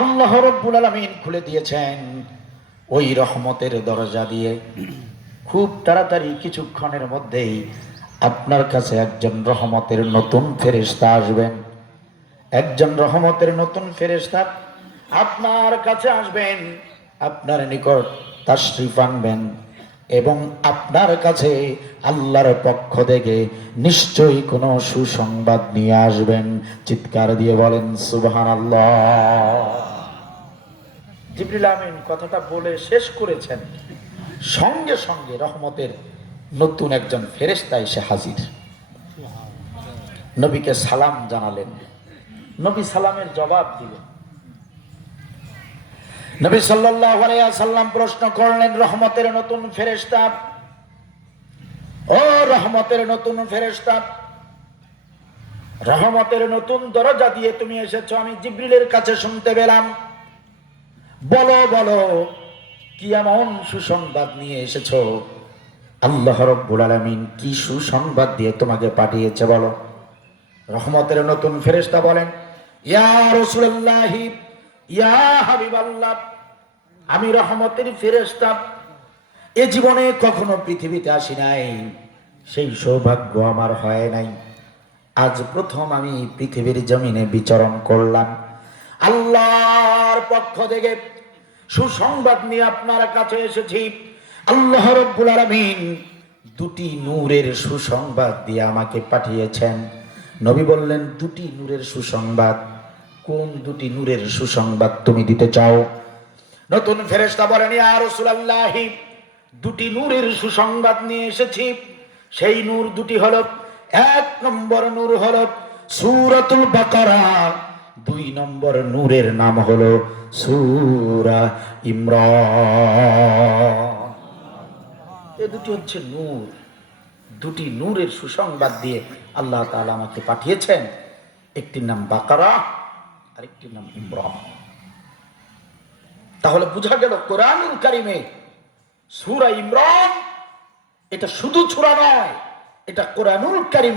আল্লাহ রাব্বুল আলামিন খুলে দিয়েছেন ওই রহমতের দরজা দিয়ে। খুব তাড়াতাড়ি কিছুক্ষণের মধ্যেই আপনার কাছে একজন রহমতের নতুন ফেরেশতা আসবেন। একজন রহমতের নতুন ফেরেশতা আপনার কাছে আসবেন, আপনার নিকট তাশরিফ আনবেন এবং আপনার কাছে আল্লাহর পক্ষ থেকে নিশ্চয়ই কোনো সুসংবাদ নিয়ে আসবেন। চিৎকার দিয়ে বলেন সুবহানাল্লাহ। জিবরিল আমিন কথাটা বলে শেষ করেছেন, সঙ্গে সঙ্গে রহমতের নতুন একজন ফেরেশতা এসে হাজির। নবীকে সালাম জানালেন, নবী সালামের জবাব দিলেন। নবী সাল্লাল্লাহু আলাইহি ওয়াসাল্লাম প্রশ্ন করলেন, রহমতের নতুন ফেরেশতা, ও রহমতের নতুন ফেরেশতা, রহমতের নতুন দরজা দিয়ে তুমি এসেছো, আমি জিবরিলের কাছে শুনতে পেলাম। বলো বলো কি এমন সুসংবাদ নিয়ে এসেছো? আল্লাহ রাব্বুল আলামিন কি সুসংবাদ দিয়ে তোমাকে পাঠিয়েছে বলো। রহমতের নতুন ফেরেশতা বলেন, ইয়া রাসূলুল্লাহ, ইয়া হাবিবাল্লাহ, আমি রহমতের ফেরেশতা, এ জীবনে কখনো পৃথিবীতে আসি নাই, সেই সৌভাগ্য আমার হয় নাই। আজ প্রথম আমি পৃথিবীর জমিনে বিচরণ করলাম। আল্লাহর পক্ষ থেকে সুসংবাদ নিয়ে আপনার কাছে এসেছি। আল্লাহ রাব্বুল আলামিন দুটি নূরের সুসংবাদ দিয়ে আমাকে পাঠিয়েছেন। নবী বললেন, দুটি নূরের সুসংবাদ? কোন দুটি নূরের সুসংবাদ তুমি দিতে চাও? নতুন ফেরেশতা বলেন, ইয়া রাসূলুল্লাহ, দুটি নূরের সুসংবাদ নিয়ে এসেছি। সেই নূর দুটি হলো, এক নম্বর নূর হলো সূরাতুল বাকারা, দুই নম্বর নূরের নাম হলো সূরা ইমরান। এই দুটি হচ্ছে নূর। দুটি নূরের সুসংবাদ দিয়ে আল্লাহ তাআলা আমাকে পাঠিয়েছেন। একটির নাম বাকারা, আরেকটির নাম ইমরান। তাহলে বোঝা গেল কোরআনুল কারীমে সূরা ইমরান এটা শুধু সূরা নয়, এটা কোরআনুল কারীমে